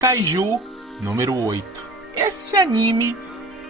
Kaiju número 8. Esse anime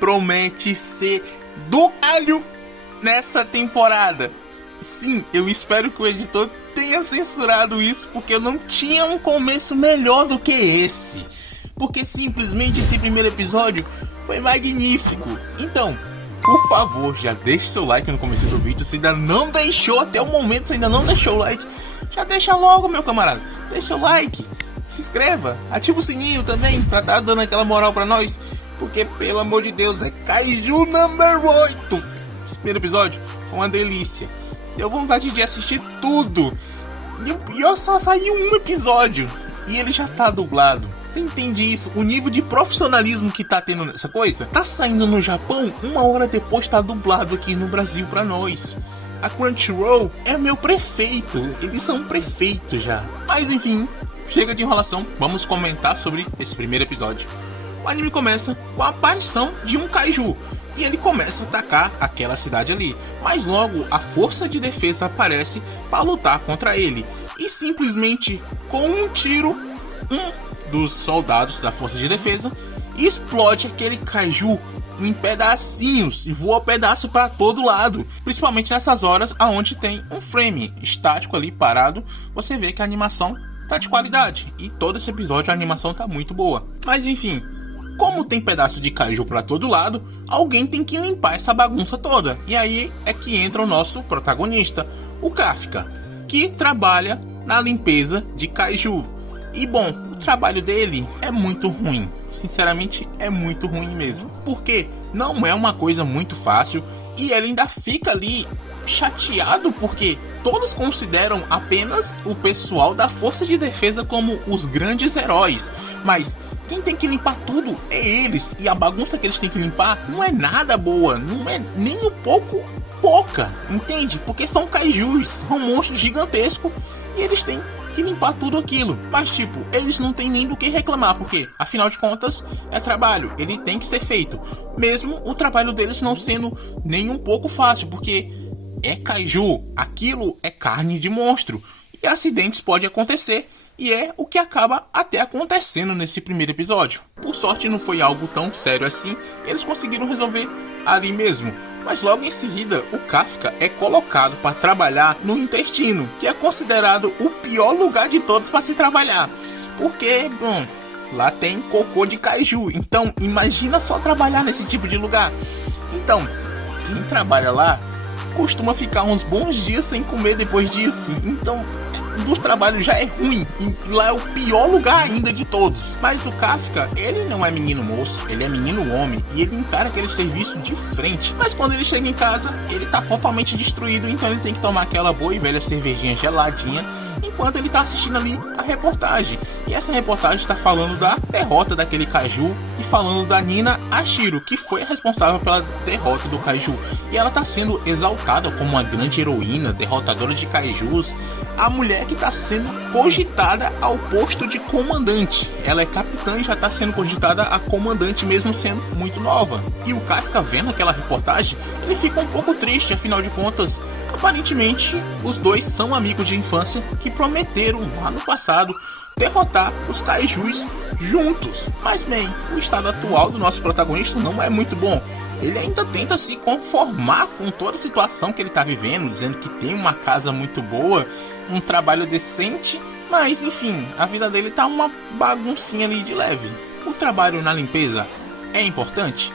promete ser do caralho nessa temporada. Sim, eu espero que o editor tenha censurado isso, porque eu não tinha um começo melhor do que esse. Porque simplesmente esse primeiro episódio foi magnífico. Então, por favor, já deixe seu like no começo do vídeo. Se ainda não deixou até o momento, se ainda não deixou o like, já deixa logo, meu camarada. Deixa o like, se inscreva, ativa o sininho também pra tá dando aquela moral pra nós. Porque, pelo amor de Deus, é Kaiju número 8. Esse primeiro episódio foi uma delícia. Deu vontade de assistir tudo. E eu só saí um episódio e ele já tá dublado. Você entende isso? O nível de profissionalismo que tá tendo nessa coisa? Tá saindo no Japão, uma hora depois tá dublado aqui no Brasil pra nós. A Crunchyroll é meu prefeito. Eles são prefeitos já. Mas enfim, chega de enrolação. Vamos comentar sobre esse primeiro episódio. O anime começa com a aparição de um kaiju. E ele começa a atacar aquela cidade ali. Mas logo a força de defesa aparece para lutar contra ele. E simplesmente com um tiro, um dos soldados da força de defesa explode aquele kaiju em pedacinhos e voa pedaço para todo lado. Principalmente nessas horas aonde tem um frame estático ali parado, você vê que a animação tá de qualidade. E todo esse episódio a animação tá muito boa. Mas enfim, como tem pedaço de kaiju para todo lado, alguém tem que limpar essa bagunça toda. E aí é que entra o nosso protagonista, o Kafka, que trabalha na limpeza de kaiju. E bom, o trabalho dele é muito ruim. Sinceramente, é muito ruim mesmo. Porque não é uma coisa muito fácil. E ele ainda fica ali chateado porque todos consideram apenas o pessoal da força de defesa como os grandes heróis. Mas quem tem que limpar tudo é eles. E a bagunça que eles têm que limpar não é nada boa. Não é nem um pouco pouca. Entende? Porque são kaijus. São monstros gigantescos. E eles têm que limpar tudo aquilo. Mas tipo, eles não tem nem do que reclamar. Porque afinal de contas é trabalho. Ele tem que ser feito. Mesmo o trabalho deles não sendo nem um pouco fácil. Porque é kaiju. Aquilo é carne de monstro. E acidentes podem acontecer. E é o que acaba até acontecendo nesse primeiro episódio. Por sorte não foi algo tão sério assim, e eles conseguiram resolver ali mesmo. Mas logo em seguida, o Kafka é colocado para trabalhar no intestino, que é considerado o pior lugar de todos para se trabalhar. Porque, bom, lá tem cocô de kaiju, então imagina só trabalhar nesse tipo de lugar. Então, quem trabalha lá costuma ficar uns bons dias sem comer depois disso. Então, do trabalho já é ruim, e lá é o pior lugar ainda de todos. Mas o Kafka, ele não é menino moço, ele é menino homem, e ele encara aquele serviço de frente. Mas quando ele chega em casa, ele tá totalmente destruído, então ele tem que tomar aquela boa e velha cervejinha geladinha, enquanto ele tá assistindo ali a reportagem. E essa reportagem tá falando da derrota daquele kaiju, e falando da Nina Ashiro, que foi a responsável pela derrota do kaiju. E ela tá sendo exaltada como uma grande heroína, derrotadora de kaijus, a mulher que está sendo cogitada ao posto de comandante. Ela é capitã e já está sendo cogitada a comandante, mesmo sendo muito nova. E o Kafka, vendo aquela reportagem, ele fica um pouco triste, afinal de contas, aparentemente os dois são amigos de infância que prometeram lá no passado derrotar os kaijus juntos. Mas bem, o estado atual do nosso protagonista não é muito bom. Ele ainda tenta se conformar com toda a situação que ele está vivendo, dizendo que tem uma casa muito boa, um trabalho decente, mas enfim, a vida dele tá uma baguncinha ali de leve. O trabalho na limpeza é importante?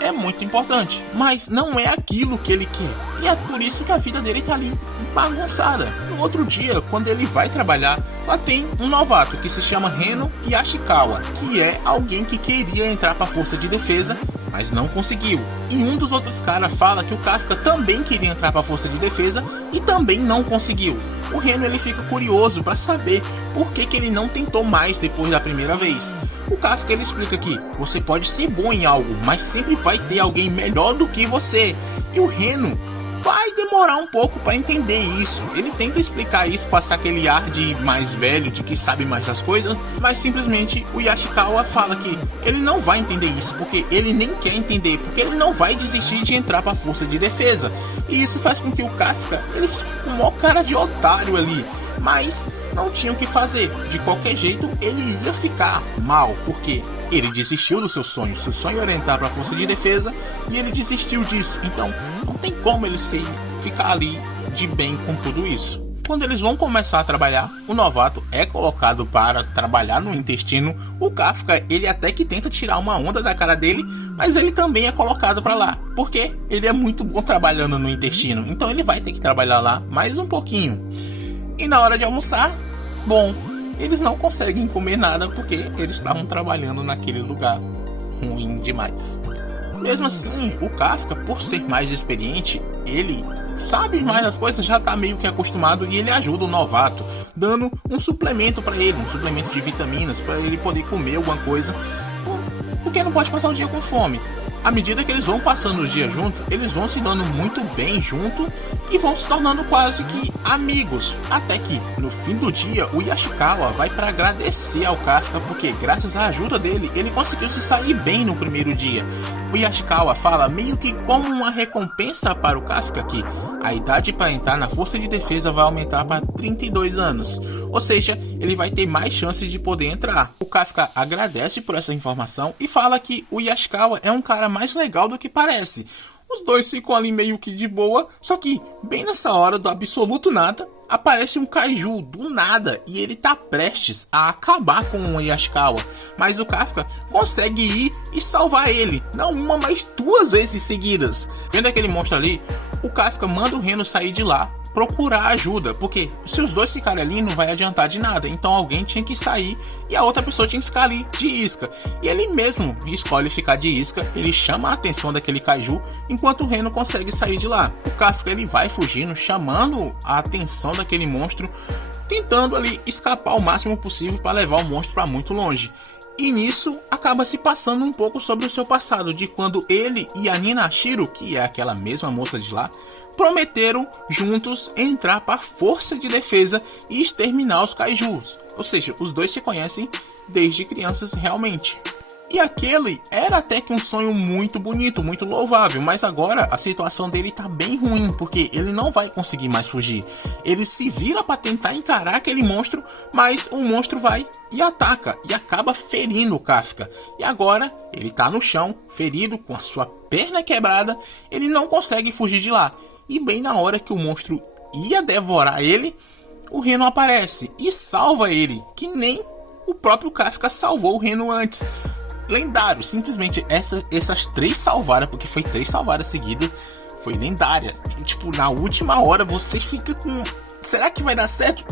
É muito importante, mas não é aquilo que ele quer. E é por isso que a vida dele tá ali bagunçada. No outro dia, quando ele vai trabalhar, lá tem um novato que se chama Reno Yashikawa, que é alguém que queria entrar para a força de defesa, mas não conseguiu. E um dos outros caras fala que o Kafka também queria entrar para a força de defesa e também não conseguiu. O Reno, ele fica curioso para saber por que ele não tentou mais depois da primeira vez. O Kafka, ele explica que você pode ser bom em algo, mas sempre vai ter alguém melhor do que você. E o Reno vai demorar um pouco para entender isso. Ele tenta explicar isso, passar aquele ar de mais velho, de que sabe mais das coisas, mas simplesmente o Yashikawa fala que ele não vai entender isso, porque ele nem quer entender, porque ele não vai desistir de entrar para a força de defesa. E isso faz com que o Kafka, ele fique com o maior cara de otário ali. Mas não tinha o que fazer. De qualquer jeito, ele ia ficar mal, porque ele desistiu do seu sonho. Seu sonho era entrar para a força de defesa e ele desistiu disso. Então, não tem como ele ficar ali de bem com tudo isso. Quando eles vão começar a trabalhar, o novato é colocado para trabalhar no intestino. O Kafka, ele até que tenta tirar uma onda da cara dele, mas ele também é colocado para lá, porque ele é muito bom trabalhando no intestino, então ele vai ter que trabalhar lá mais um pouquinho. E na hora de almoçar, bom, eles não conseguem comer nada porque eles estavam trabalhando naquele lugar ruim demais. Mesmo assim, o Kafka, por ser mais experiente, ele sabe mais as coisas, já tá meio que acostumado, e ele ajuda o novato, dando um suplemento para ele, um suplemento de vitaminas, para ele poder comer alguma coisa, porque não pode passar o dia com fome. À medida que eles vão passando os dias juntos, eles vão se dando muito bem junto e vão se tornando quase que amigos. Até que, no fim do dia, o Yashikawa vai para agradecer ao Kafka, porque graças à ajuda dele, ele conseguiu se sair bem no primeiro dia. O Yashikawa fala meio que como uma recompensa para o Kafka que a idade para entrar na força de defesa vai aumentar para 32 anos. Ou seja, ele vai ter mais chances de poder entrar. O Kafka agradece por essa informação e fala que o Yashikawa é um cara mais legal do que parece. Os dois ficam ali meio que de boa, só que bem nessa hora do absoluto nada, aparece um kaiju do nada e ele tá prestes a acabar com o Yashikawa, mas o Kafka consegue ir e salvar ele, não uma, mas 2 vezes seguidas. Vendo aquele monstro ali, o Kafka manda o Reno sair de lá, procurar ajuda, porque se os dois ficarem ali não vai adiantar de nada, então alguém tinha que sair e a outra pessoa tinha que ficar ali de isca, e ele mesmo escolhe ficar de isca. Ele chama a atenção daquele kaiju enquanto o Reno consegue sair de lá. O Kafka, ele vai fugindo, chamando a atenção daquele monstro, tentando ali escapar o máximo possível para levar o monstro para muito longe. E nisso acaba se passando um pouco sobre o seu passado, de quando ele e a Nina Ashiro, que é aquela mesma moça de lá, prometeram juntos entrar para a força de defesa e exterminar os kaijus. Ou seja, os dois se conhecem desde crianças realmente. E aquele era até que um sonho muito bonito, muito louvável, mas agora a situação dele tá bem ruim, porque ele não vai conseguir mais fugir. Ele se vira para tentar encarar aquele monstro, mas o monstro vai e ataca e acaba ferindo o Kafka. E agora ele tá no chão, ferido, com a sua perna quebrada, ele não consegue fugir de lá. E bem na hora que o monstro ia devorar ele, o Reno aparece e salva ele, que nem o próprio Kafka salvou o Reno antes. Lendário, simplesmente essas 3 salvadas, porque foi 3 salvadas seguidas, foi lendária. E, tipo, na última hora você fica com... será que vai dar certo?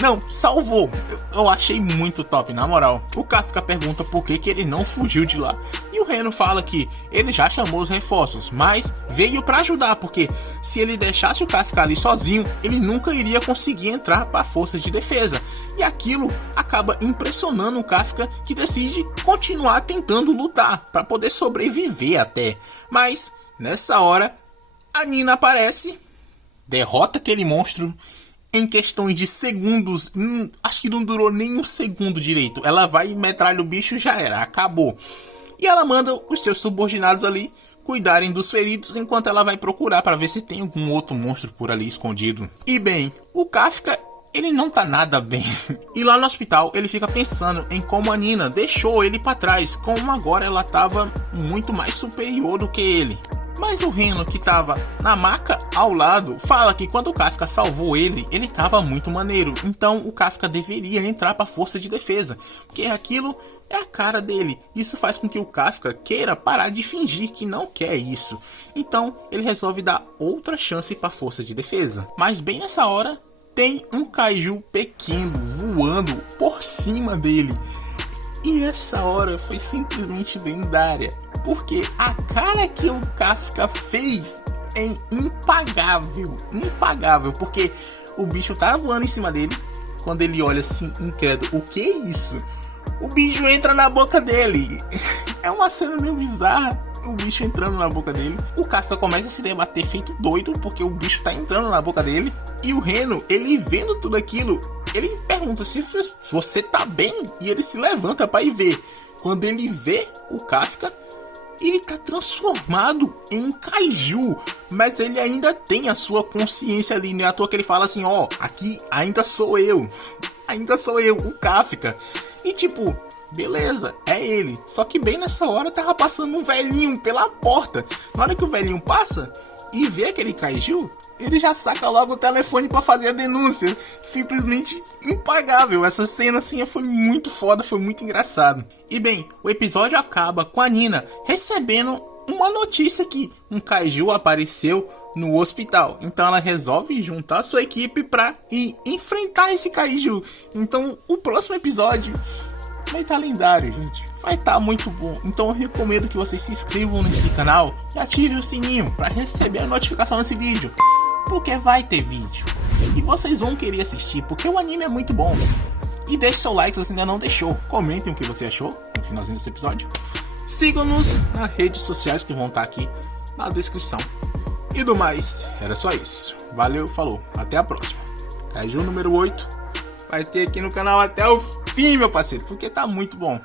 Não, salvou. Eu achei muito top, na moral. O Kafka pergunta por que ele não fugiu de lá. E o Reno fala que ele já chamou os reforços, mas veio para ajudar, porque se ele deixasse o Kafka ali sozinho, ele nunca iria conseguir entrar para a força de defesa. E aquilo acaba impressionando o Kafka, que decide continuar tentando lutar para poder sobreviver até. Mas nessa hora, a Nina aparece, derrota aquele monstro em questões de segundos. Acho que não durou nem um segundo direito. Ela vai e metralha o bicho, já era, acabou. E ela manda os seus subordinados ali cuidarem dos feridos, enquanto ela vai procurar para ver se tem algum outro monstro por ali escondido. E bem, o Kafka, ele não tá nada bem. E lá no hospital ele fica pensando em como a Nina deixou ele para trás, como agora ela tava muito mais superior do que ele. Mas o Reno, que tava na maca ao lado, fala que quando o Kafka salvou ele, ele tava muito maneiro. Então o Kafka deveria entrar para a força de defesa, porque aquilo é a cara dele. Isso faz com que o Kafka queira parar de fingir que não quer isso. Então ele resolve dar outra chance para a força de defesa. Mas bem nessa hora, tem um kaiju pequeno voando por cima dele. E essa hora foi simplesmente lendária, porque a cara que o Kafka fez é impagável, impagável, porque o bicho tá voando em cima dele, quando ele olha assim, incrédulo, o que é isso? O bicho entra na boca dele, é uma cena meio bizarra, o bicho entrando na boca dele, o Kafka começa a se debater feito doido, porque o bicho tá entrando na boca dele, e o Reno, ele vendo tudo aquilo, ele pergunta se você tá bem, e ele se levanta para ir ver. Quando ele vê o Kafka, ele tá transformado em kaiju, mas ele ainda tem a sua consciência ali, não é à toa que ele fala assim, ó, aqui ainda sou eu, o Kafka. E tipo, beleza, é ele. Só que bem nessa hora tava passando um velhinho pela porta. Na hora que o velhinho passa e vê aquele kaiju, ele já saca logo o telefone pra fazer a denúncia. Simplesmente impagável. Essa cena assim foi muito foda, foi muito engraçado. E bem, o episódio acaba com a Nina recebendo uma notícia que um kaiju apareceu no hospital. Então ela resolve juntar sua equipe pra ir enfrentar esse kaiju. Então o próximo episódio vai estar lendário, gente. Vai estar muito bom. Então eu recomendo que vocês se inscrevam nesse canal e ativem o sininho para receber a notificação desse vídeo, porque vai ter vídeo e vocês vão querer assistir, porque o anime é muito bom. E deixe seu like se você ainda não deixou. Comentem o que você achou no finalzinho desse episódio. Sigam-nos nas redes sociais que vão estar aqui na descrição. E do mais, era só isso. Valeu, falou, até a próxima. Kaiju número 8 vai ter aqui no canal até o fim, meu parceiro, porque tá muito bom.